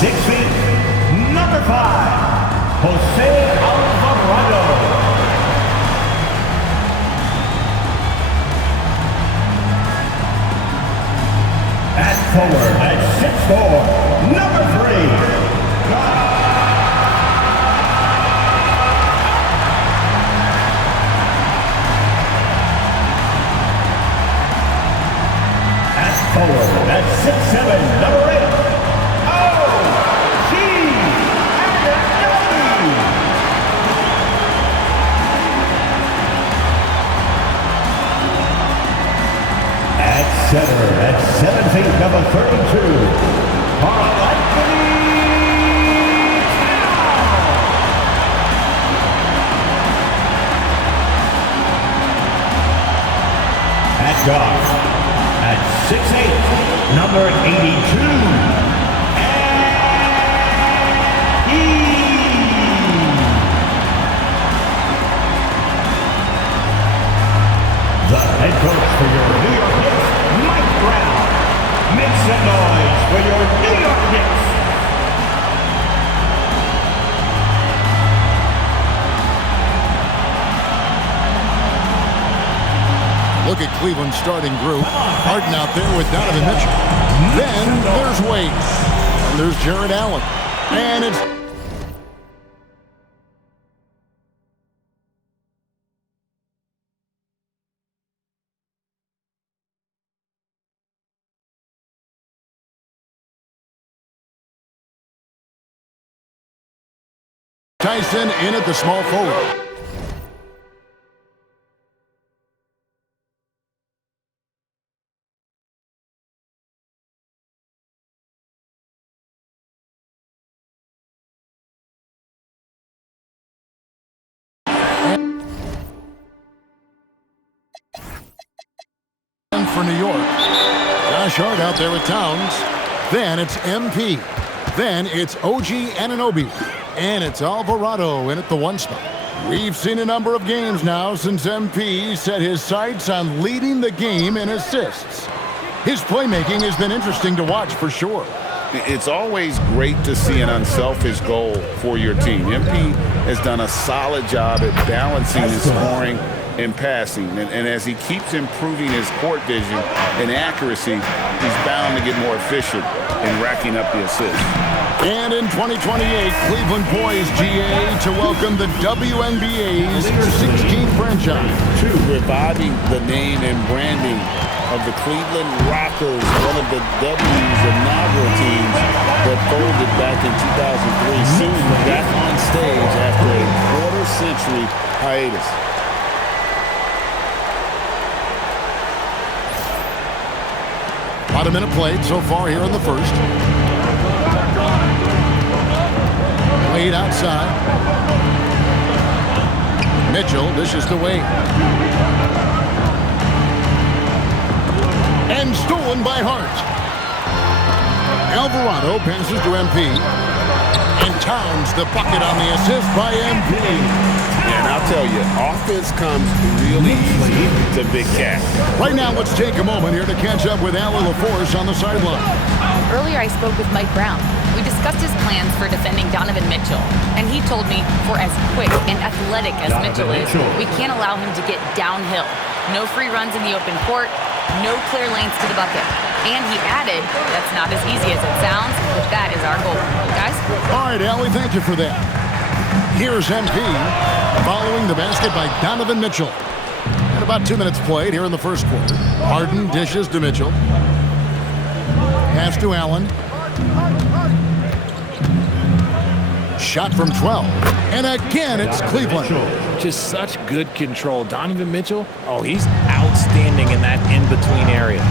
6 feet, number 5, Jose Alvarado. At forward, at 6'4", number 3, forward at 6'7", number 8, O.G. Anunoby. At center, at 7 feet, number 32, Karl-Anthony Towns. At guard, at 6'8", number 82, the head coach for your New York Knicks, Mike Brown. Make some noise for your New York Knicks. Look at Cleveland's starting group. Harden out there with Donovan Mitchell. Then there's Wade. And there's Jarrett Allen. And it's Tyson in at the small forward. For New York, Josh Hart out there with Towns. Then it's MP. Then it's OG Anunoby. And it's Alvarado in at the 1 spot. We've seen a number of games now since MP set his sights on leading the game in assists. His playmaking has been interesting to watch for sure. It's always great to see an unselfish goal for your team. MP has done a solid job at balancing his scoring and passing. And as he keeps improving his court vision and accuracy, he's bound to get more efficient in racking up the assists. And in 2028, Cleveland poised, GA, to welcome the WNBA's 16th franchise. Reviving the name and branding of the Cleveland Rockers, one of the W's inaugural teams that folded back in 2003, soon back on stage after a quarter-century hiatus. About a minute played so far here in the first. Wade outside. Mitchell dishes to Wade. And stolen by Hart. Alvarado passes to MP. And Towns the bucket on the assist by MP. And I'll tell you, offense comes really easy to Big Cat. Right now, let's take a moment here to catch up with Allie LaForce on the sideline. Earlier, I spoke with Mike Brown. We discussed his plans for defending Donovan Mitchell, and he told me for as quick and athletic as Mitchell is, we can't allow him to get downhill. No free runs in the open court, no clear lanes to the bucket. And he added, that's not as easy as it sounds, but that is our goal. Guys? All right, Allie, thank you for that. Here's MP following the basket by Donovan Mitchell. And about 2 minutes played here in the first quarter. Harden dishes to Mitchell. Pass to Allen. Shot from 12. And again, it's Cleveland. Just such good control. Donovan Mitchell, oh, he's outstanding in that in-between area.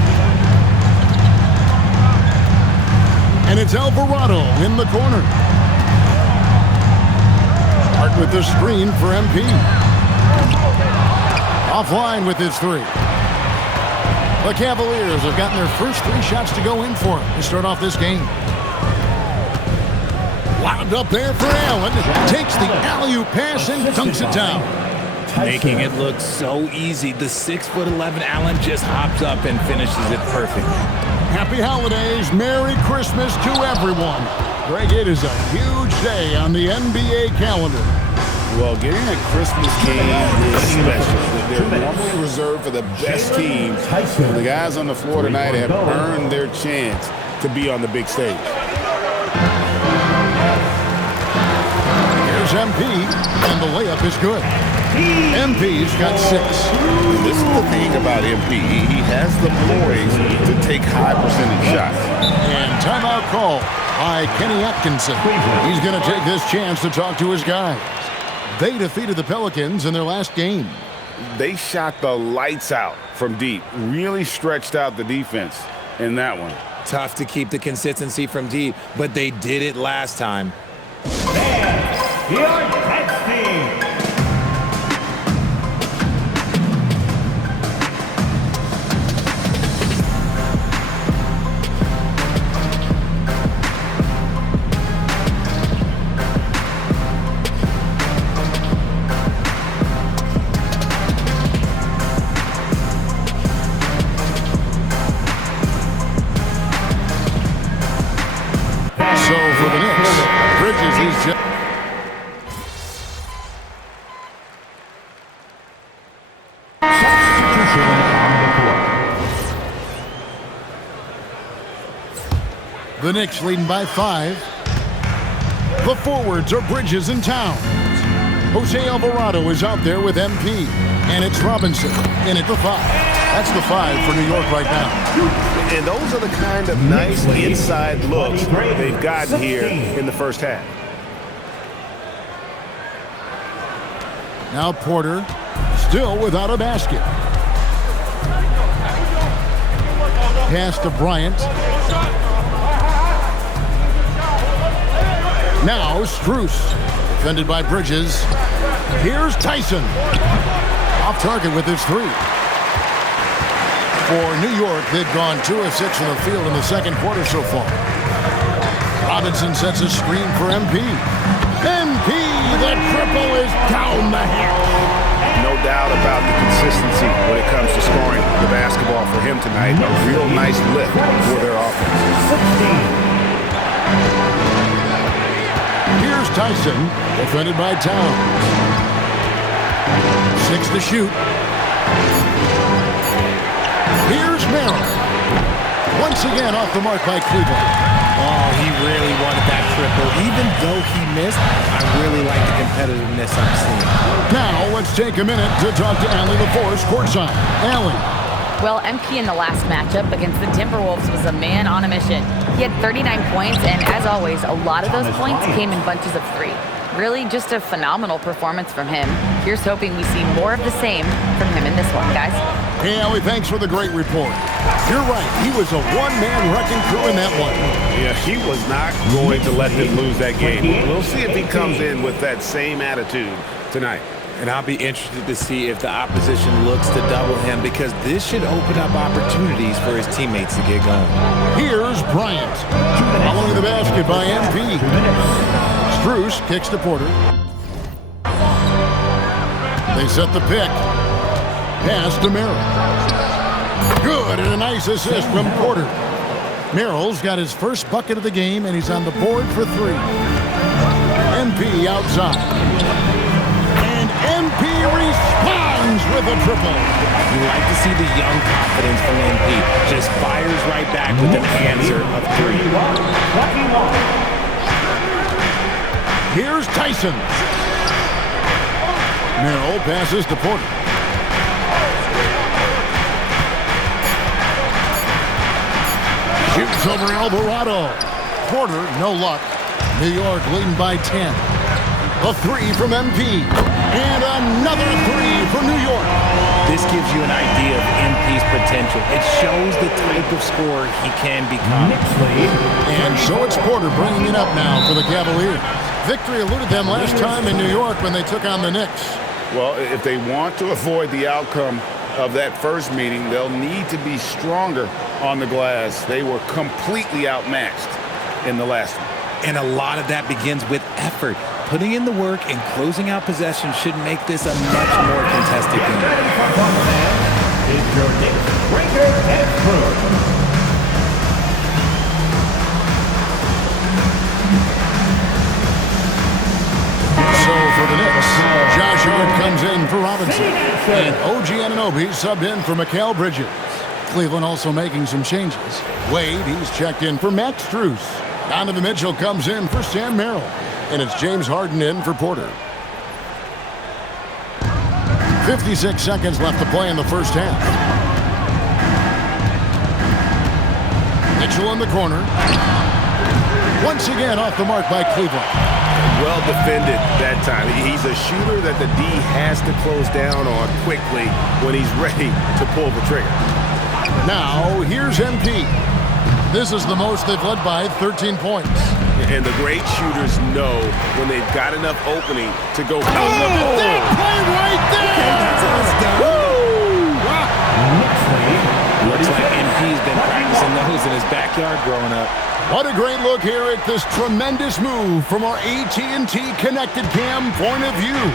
And it's Alvarado in the corner. Hart with the screen for MP. Offline with his three. The Cavaliers have gotten their first 3 shots to go in for him to start off this game. Wound up there for Allen. Takes the alley-oop pass and dunks it down. Making it look so easy. The 6'11" Allen just hops up and finishes it perfect. Happy holidays. Merry Christmas to everyone. Greg, it is a huge day on the NBA calendar. Well, getting a Christmas game is special. They're normally reserved for the best teams. The guys on the floor tonight have earned their chance to be on the big stage. Here's MP, and the layup is good. MP's got 6. This is the thing about MP. He has the poise to take high percentage shots. And timeout call by Kenny Atkinson. He's going to take this chance to talk to his guys. They defeated the Pelicans in their last game. They shot the lights out from deep. Really stretched out the defense in that one. Tough to keep the consistency from deep, but they did it last time. And your next team. The Knicks leading by 5. The forwards are Bridges and Towns. Jose Alvarado is out there with MP. And it's Robinson in at the 5. That's the 5 for New York right now. And those are the kind of nice inside looks they've gotten here in the first half. Now Porter, still without a basket. Pass to Bryant. Now Strus, defended by Bridges. Here's Tyson. Off target with his 3. For New York, they've gone 2 of 6 from the field in the second quarter so far. Robinson sets a screen for MP. MP, the triple is down the hill. No doubt about the consistency when it comes to scoring the basketball for him tonight. A real nice lift for their offense. Here's Tyson, defended by Towns. 6 to shoot. Here's Merrill. Once again off the mark by Cleveland. Oh, he really wanted that triple. Even though he missed, I really like the competitiveness I'm seeing. Now let's take a minute to talk to Allie LaForce courtside. Allie. Well, MP in the last matchup against the Timberwolves was a man on a mission. He had 39 points, and as always, a lot of those points came in bunches of 3. Really just a phenomenal performance from him. Here's hoping we see more of the same from him in this one, guys. Hey, Allie, thanks for the great report. You're right. He was a one-man wrecking crew in that one. Yeah, he was not going to let them lose that game. We'll see if he comes in with that same attitude tonight. And I'll be interested to see if the opposition looks to double him, because this should open up opportunities for his teammates to get going. Here's Bryant. Following the basket by MP. Strus kicks to Porter. They set the pick. Pass to Merrill. Good, and a nice assist from Porter. Merrill's got his first bucket of the game, and he's on the board for 3. MP outside. MP responds with a triple. You like to see the young confidence from MP. Just fires right back with an answer of 3. Here's Tyson. Merrill passes to Porter. Shoots over Alvarado. Porter, no luck. New York leading by 10. A 3 from MP. And another 3 for New York. This gives you an idea of MP's potential. It shows the type of scorer he can become. And so it's Porter bringing it up now for the Cavaliers. Victory eluded them last time in New York when they took on the Knicks. Well, if they want to avoid the outcome of that first meeting, they'll need to be stronger on the glass. They were completely outmatched in the last one. And a lot of that begins with effort. Putting in the work and closing out possession should make this a much more contested game. Is your Knicks breaker and crew. And OG Anunoby subbed in for Mikal Bridges. Cleveland also making some changes. Wade, he's checked in for Max Strus. Donovan Mitchell comes in for Sam Merrill. And it's James Harden in for Porter. 56 seconds left to play in the first half. Mitchell in the corner. Once again off the mark by Cleveland. Well defended that time. He's a shooter that the D has to close down on quickly when he's ready to pull the trigger. Now, here's MP. This is the most they've led by 13 points. And the great shooters know when they've got enough opening to go. That play right there! Woo! Looks like MP's been practicing those in his backyard growing up. What a great look here at this tremendous move from our AT&T Connected Cam point of view.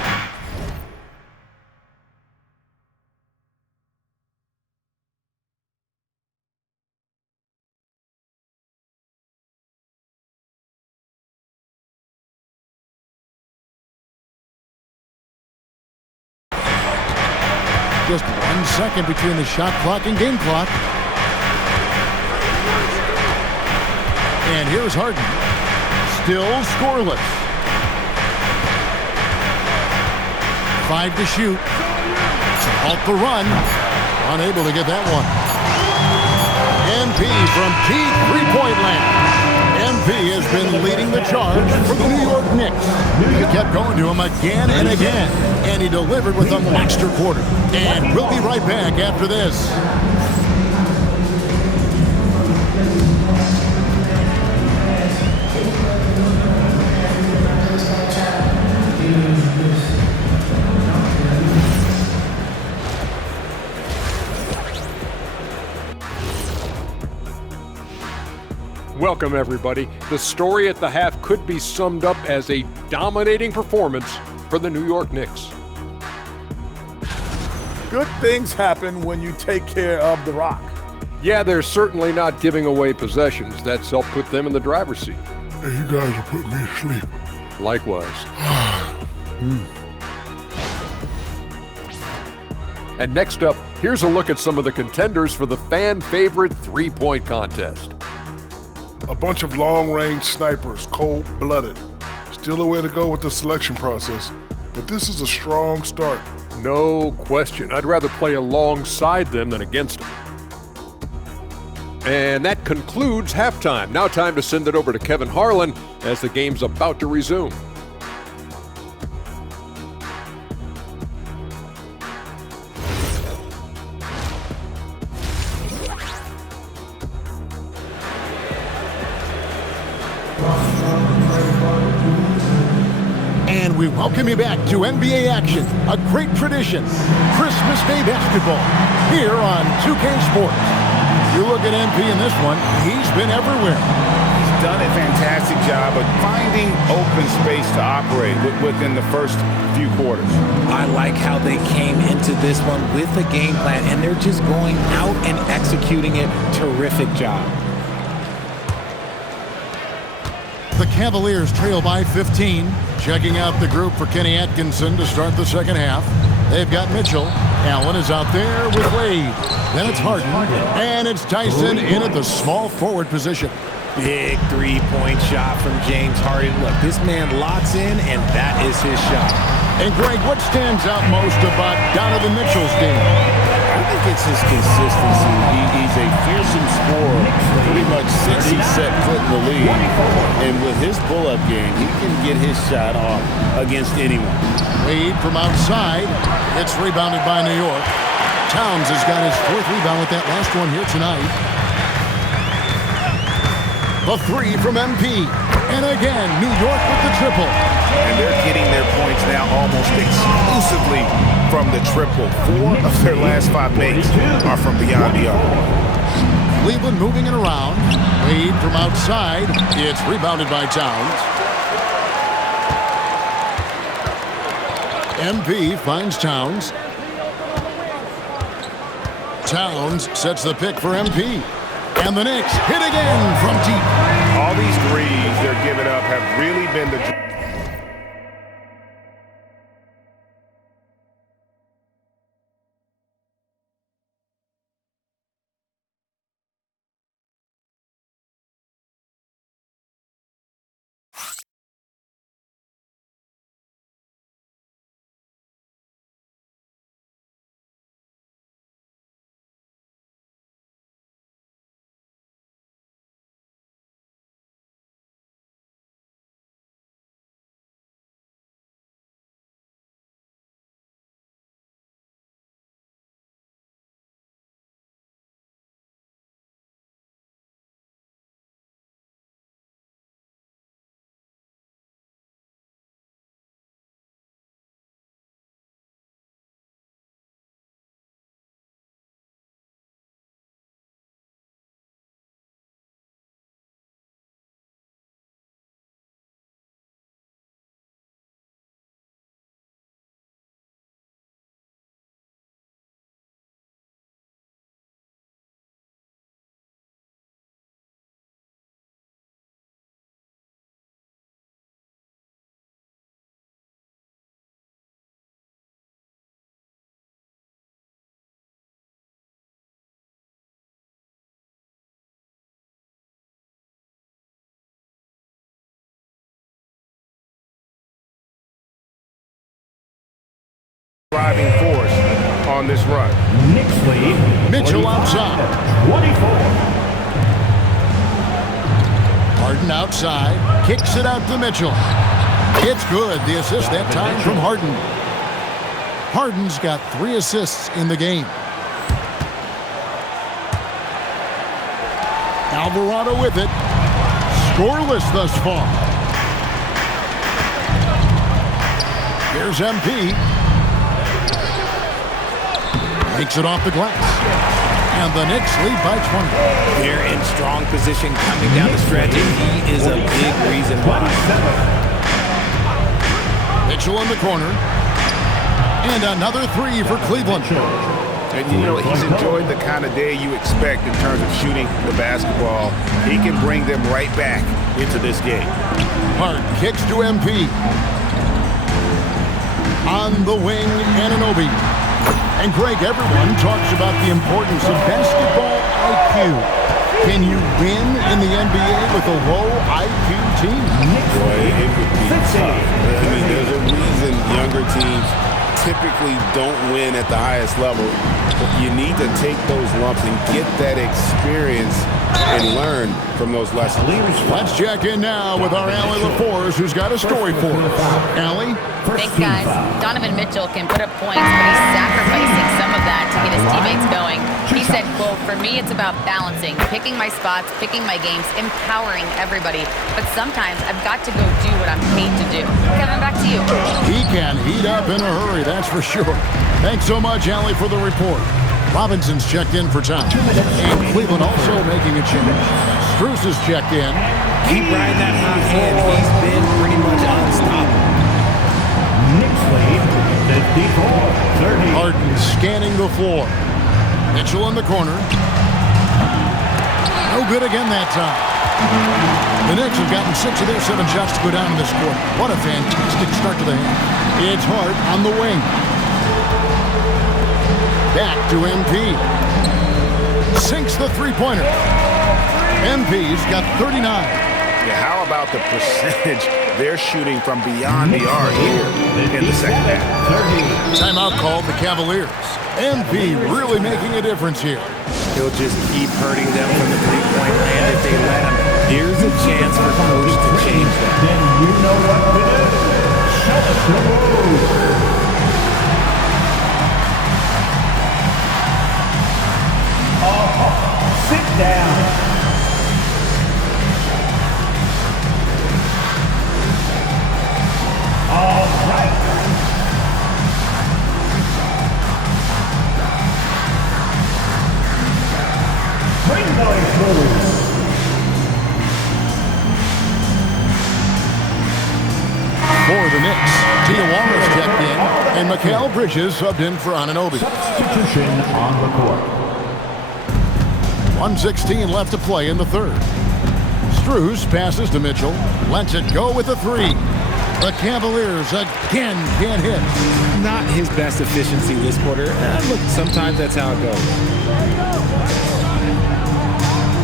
Just 1 second between the shot clock and game clock. And here's Harden. Still scoreless. 5 to shoot. To halt the run. Unable to get that one. MP from deep three-point land. MP has been leading the charge for the New York Knicks. He kept going to him again and again. And he delivered with a monster quarter. And we'll be right back after this. Welcome, everybody. The story at the half could be summed up as a dominating performance for the New York Knicks. Good things happen when you take care of the rock. Yeah, they're certainly not giving away possessions. That's helped put them in the driver's seat. Hey, you guys are putting me to sleep. Likewise. And next up, here's a look at some of the contenders for the fan-favorite three-point contest. A bunch of long-range snipers, cold-blooded. Still a way to go with the selection process, but this is a strong start. No question. I'd rather play alongside them than against them. And that concludes halftime. Now time to send it over to Kevin Harlan as the game's about to resume. And we welcome you back to NBA action, a great tradition, Christmas Day basketball, here on 2K Sports. You look at MP in this one, he's been everywhere. He's done a fantastic job of finding open space to operate within the first few quarters. I like how they came into this one with a game plan, and they're just going out and executing it. Terrific job. The Cavaliers trail by 15. Checking out the group for Kenny Atkinson to start the second half. They've got Mitchell. Allen is out there with Wade. Then it's Harden. And it's Tyson in at the small forward position. Big three-point shot from James Harden. Look, this man locks in, and that is his shot. And Greg, what stands out most about Donovan Mitchell's game? I think it's his consistency. He's a fearsome scorer pretty much since he set foot in the league. And with his pull-up game, he can get his shot off against anyone. Wade from outside. It's rebounded by New York. Towns has got his fourth rebound with that last one here tonight. The three from MP. And again, New York with the triple. And they're getting their points now almost exclusively from the triple. 4 of their last 5 makes are from beyond the arc. Cleveland moving it around. Wade from outside. It's rebounded by Towns. MP finds Towns. Towns sets the pick for MP. And the Knicks hit again from deep. All these threes they're giving up have really been the driving force on this run. Knicks lead. Mitchell outside. 24. Harden outside. Kicks it out to Mitchell. It's good. The assist that time from Harden. Harden's got 3 assists in the game. Alvarado with it. Scoreless thus far. Here's MP. Makes it off the glass. And the Knicks lead by 20. They're in strong position coming down the stretch, and he is a big reason why. Mitchell in the corner. And another 3 for Cleveland. And you know, he's enjoyed the kind of day you expect in terms of shooting the basketball. He can bring them right back into this game. Hart kicks to MP. On the wing, Anunoby. And Greg, everyone talks about the importance of basketball IQ. Can you win in the NBA with a low IQ team? Boy, it would be tough. I mean, there's a reason younger teams typically don't win at the highest level. You need to take those lumps and get that experience and learn from those lessons. Let's check in now with our Allie LaForce, who's got a story for us. Allie? Thanks, guys. Donovan Mitchell can put up points, but he's sacrificing some of that to get his teammates going. He said, quote, "For me, it's about balancing, picking my spots, picking my games, empowering everybody. But sometimes I've got to go do what I'm paid to do." Kevin, back to you. He can heat up in a hurry, that's for sure. Thanks so much, Allie, for the report. Robinson's checked in for time. And Cleveland also making a change. Strus is checked in. Keep riding that hot hand. He's been pretty much unstoppable. Knicks lead 54-30. Harden scanning the floor. Mitchell in the corner. No good again that time. The Knicks have gotten 6 of their 7 shots to go down in this quarter. What a fantastic start to the half. It's Hart on the wing. Back to MP. Sinks the three-pointer. MP's got 39. Yeah, how about the percentage they're shooting from beyond the arc here in the second half? Timeout called the Cavaliers. MP really making a difference here. He'll just keep hurting them from the three-point land if they let him. Here's a chance for coach to change that. Then you know what to do. Show us the rules. Sit down. All right. Bring those rules. For the Knicks, Diawara's checked in, and Mikal Bridges subbed in for Anunoby. Substitution on the court. 1:16 left to play in the third. Strus passes to Mitchell, lets it go with a 3. The Cavaliers again can't hit. Not his best efficiency this quarter. Look, sometimes that's how it goes.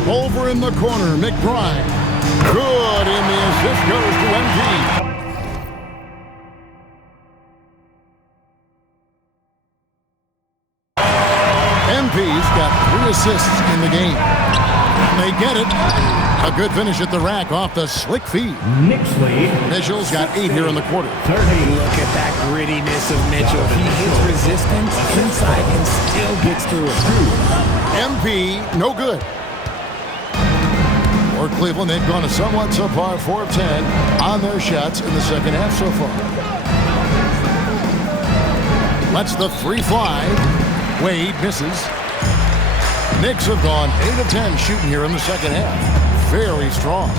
Over in the corner, McBride. Good, and the assist goes to MP. MP's got 3 assists in the game. They get it. A good finish at the rack off the slick feed. Knicks lead. Mitchell's got 8 here in the quarter. 30. Look at that grittiness of Mitchell. He hits resistance inside and still gets through it. MP, no good. For Cleveland, they've gone a somewhat subpar 4 of 10 on their shots in the second half so far. Lets the 3 fly. Wade misses. Knicks have gone 8 of 10 shooting here in the second half. Very strong.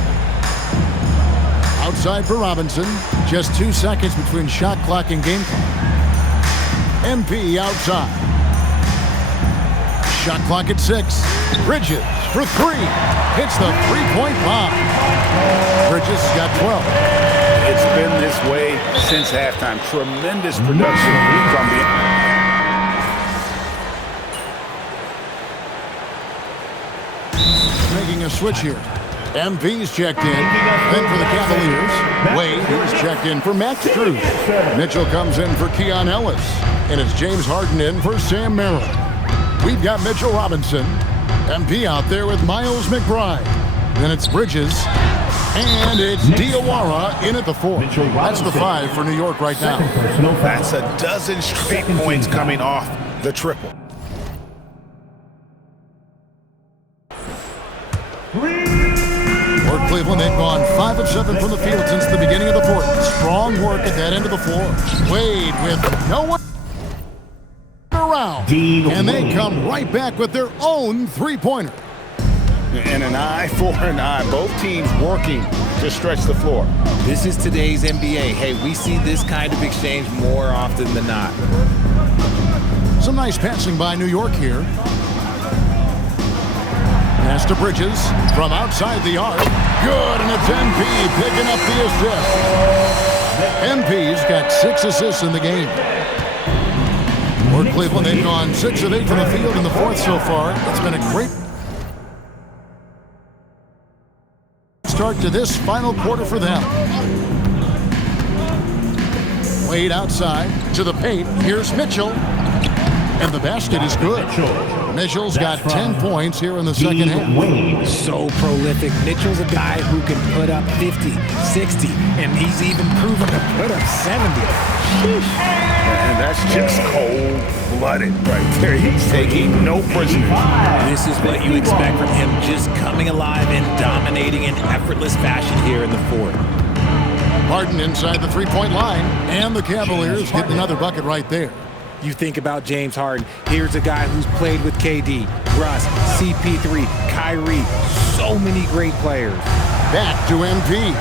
Outside for Robinson. Just 2 seconds between shot clock and game clock. MP outside. Shot clock at 6. Bridges for 3. Hits the 3-point bomb. Bridges has got 12. It's been this way since halftime. Tremendous production from the... Making a switch here. MP's checked in. Then for the Cavaliers, Wade is checked in for Max Strus. Mitchell comes in for Keon Ellis. And it's James Harden in for Sam Merrill. We've got Mitchell Robinson. MP out there with Miles McBride. Then it's Bridges. And it's Diawara in at the 4. That's the 5 for New York right now. That's a dozen straight points coming off the triple. For Cleveland, they've gone 5 of 7 from the field since the beginning of the 4th. Strong work at that end of the floor. Wade with no one around. And they come right back with their own three-pointer. And an eye for an eye. Both teams working to stretch the floor. This is today's NBA. Hey, we see this kind of exchange more often than not. Some nice passing by New York here. Pass to Bridges from outside the arc. Good, and it's MP picking up the assist. MP's got 6 assists in the game. For Cleveland, they've gone 6 of 8 from the field in the 4th so far. It's been a great start to this final quarter for them. Wade outside to the paint. Here's Mitchell. And the basket is good. Mitchell's got 10 points here in the second half. So prolific. Mitchell's a guy who can put up 50, 60, and he's even proven to put up 70. And that's just cold-blooded right there. He's taking no prisoners. This is what you expect from him, just coming alive and dominating in effortless fashion here in the 4th. Harden inside the three-point line, and the Cavaliers get another bucket right there. You think about James Harden. Here's a guy who's played with KD, Russ, CP3, Kyrie. So many great players. Back to MP.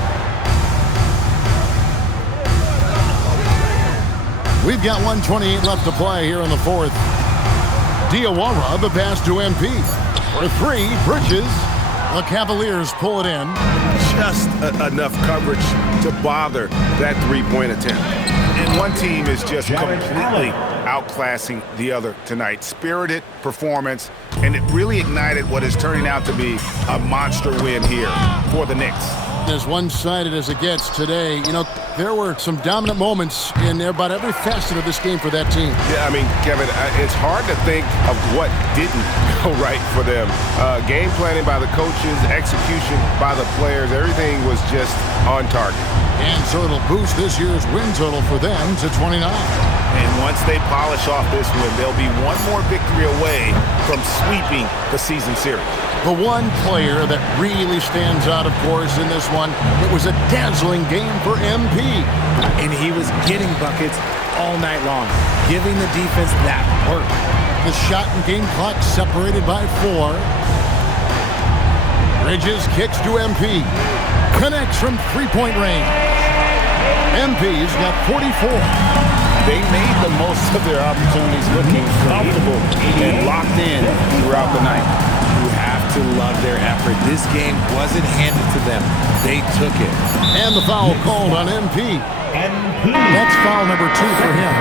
We've got 1:28 left to play here in the 4th. Diawara, the pass to MP. For 3, Bridges. The Cavaliers pull it in. Just enough coverage to bother that three-point attempt. And one team is just completely outclassing the other tonight. Spirited performance, and it really ignited what is turning out to be a monster win here for the Knicks. As one-sided as it gets today, you know, there were some dominant moments in about every facet of this game for that team. Yeah, I mean, Kevin, it's hard to think of what didn't go right for them. Game planning by the coaches, execution by the players, everything was just on target. And so it'll boost this year's win total for them to 29. And once they polish off this win, they'll be one more victory away from sweeping the season series. The one player that really stands out, of course, in this one, it was a dazzling game for MP. And he was getting buckets all night long, giving the defense that work. The shot and game clock separated by 4. Bridges kicks to MP. Connects from three-point range. MP's got 44. They made the most of their opportunities, looking comfortable and locked in throughout the night. You have to love their effort. This game wasn't handed to them. They took it. And the foul called on MP. That's foul number 2 for him.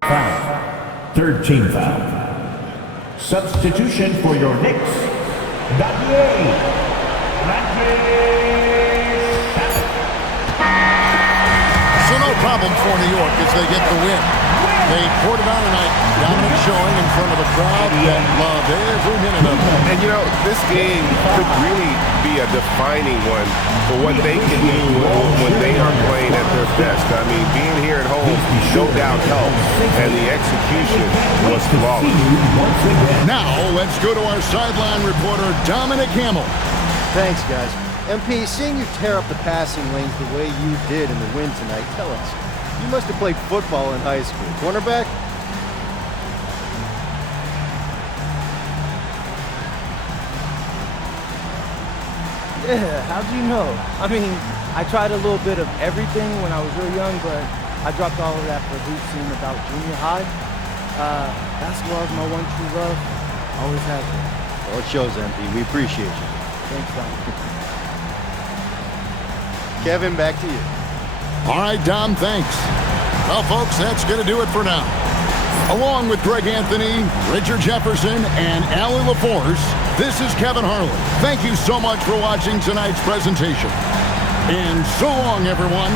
Foul. Third team foul. Substitution for your Knicks. Danier. So no problem for New York as they get the win. They poured it on tonight, dominant showing in front of a crowd that loved every minute of it. And you know, this game could really be a defining one for what they can do when they are playing at their best. I mean, being here at home, no doubt helps, and the execution was flawless. Now, let's go to our sideline reporter, Dominic Hamill. Thanks, guys. MP, seeing you tear up the passing lanes the way you did in the win tonight, tell us, you must have played football in high school. Cornerback? Yeah, how'd you know? I mean, I tried a little bit of everything when I was real young, but I dropped all of that for hoops in about junior high. Basketball is my one true love. Always has been. Well, it shows, MP. We appreciate you. Thanks, Dom. Kevin, back to you. All right, Dom, thanks. Well, folks, that's going to do it for now. Along with Greg Anthony, Richard Jefferson, and Allie LaForce, this is Kevin Harlan. Thank you so much for watching tonight's presentation. And so long, everyone.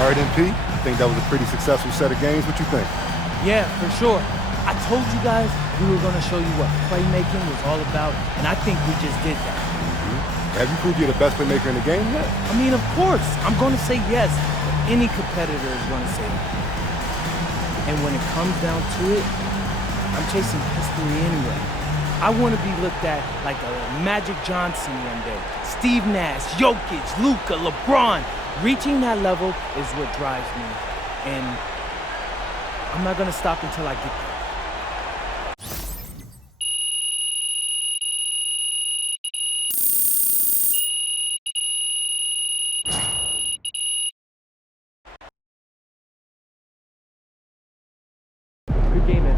All right, MP. I think that was a pretty successful set of games. What you think? Yeah, for sure. I told you guys we were going to show you what playmaking was all about, and I think we just did that. Have you proved you're the best playmaker in the game yet? I mean, of course, I'm going to say yes, but any competitor is going to say that. And when it comes down to it, I'm chasing history anyway. I want to be looked at like a Magic Johnson one day. Steve Nash, Jokic, Luka, LeBron. Reaching that level is what drives me. And I'm not going to stop until I get there. Pregame